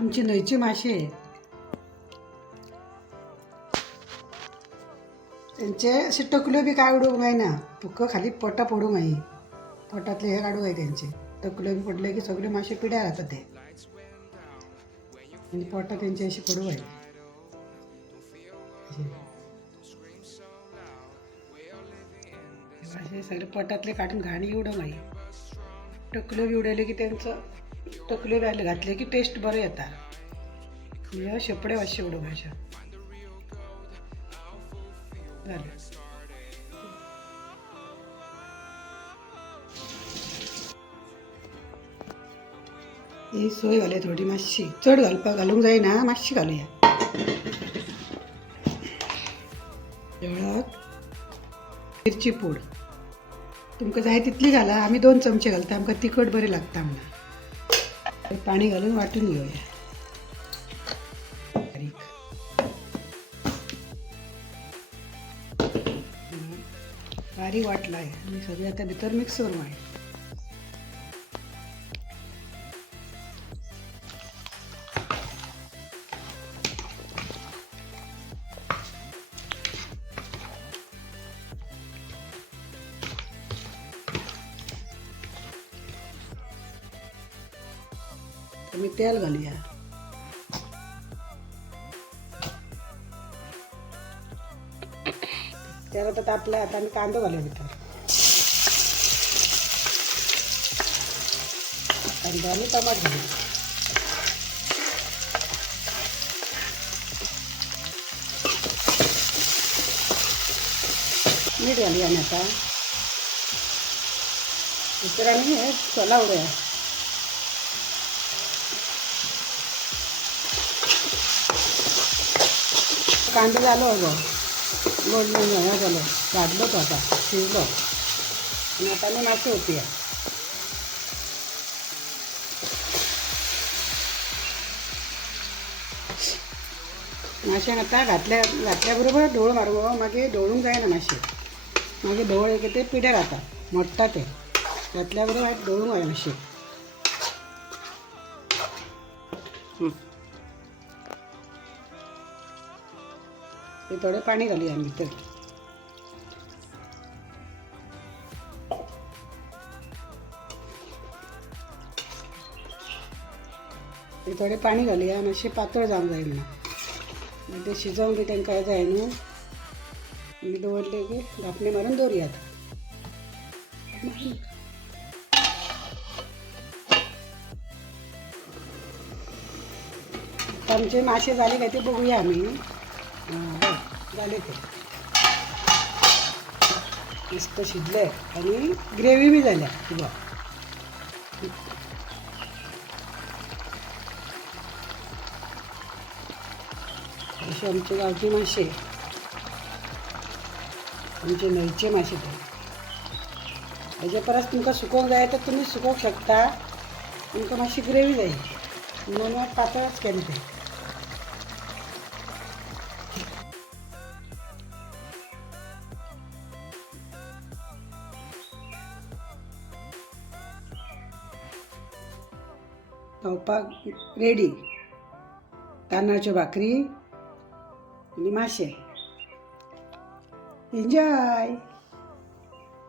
आमची न्हंयची मासे त्यांचे असे टकल्यो बी काय उडोवंक जायना, फक्त खाली पोटां पडूंक जायी. पोटातले हे काढूंक जाय त्यांचे. टकल्यो बी पडले की सगळे मासे पिड्यार जातात ते, आणि पोटां त्यांचे अशी पडूंक जाय. मासे सगळे पोटातले काढून घाणी उडोवंक जायी. टकल्यो बी उडयले की त्यांचं टकल्यो बी घातले की टेस्ट बरो येता. हे शेपडे मातशे उडोवंक अशें जालें. ही सोय घालया थोडी, मातशी चड घालूंक जायना, मातशी घालुया. हळद, मिरची पूड तुमकां जाय तितली घाला. आमी 2 चमचे घालता, आमकां तिखट बरें लागता म्हणून. पाणी घालून वाटून घेवया बारीक. बारीक वाटलाय आणि सगळे आता भितर मिक्स करूंक जाय. आमी तेल घालुया. तेल आता तापलें, आता आमी कांदो घालुया भितर. कांदो आनी टमाट घालुया. मीठ घालुया आनी आता भितर आमी हे सोला उडोवया. कांदो जालो गो, गोल्डन हे जालो, भाजलो तो आता, शिजलो. आनी आता आमी मासे ओतुया. माशें आतां घातल्या बरोबर ढवळ मारूं, मागीर ढवळूंक जायना मातशें. मागीर ढवळ एक ते पिड्यार जाता, मोडटा ते. घातल्या बरोबर ढवळूंक जाय मातशें. थोडें पाणी घालुया आमी भितर. थोडें पाणी घालुया, मातशें पातळ जावंक जाय म्हणून. ते शिजोवंक बी तांकां हें जाय न्हू. आमी दवरले की धापणे मारून दवरयात. आमचे मासे जाले काय ते बघूया आमी. जाले ते मस्त शिजले आणि ग्रेव्ही बी जाल्या. असे आमचे गावठी मासे, आमचे न्हंयचे मासे ते. हेजे परस तुमकां सुकोवंक जाय तर तुमी सुकोवंक शकता. तुमकां मातशी ग्रेव्ही जाय म्हणून पातळच केलें ते. खावपाक रेडी. तांदळाच्यो भाकरी आणि मासे. एन्जॉय.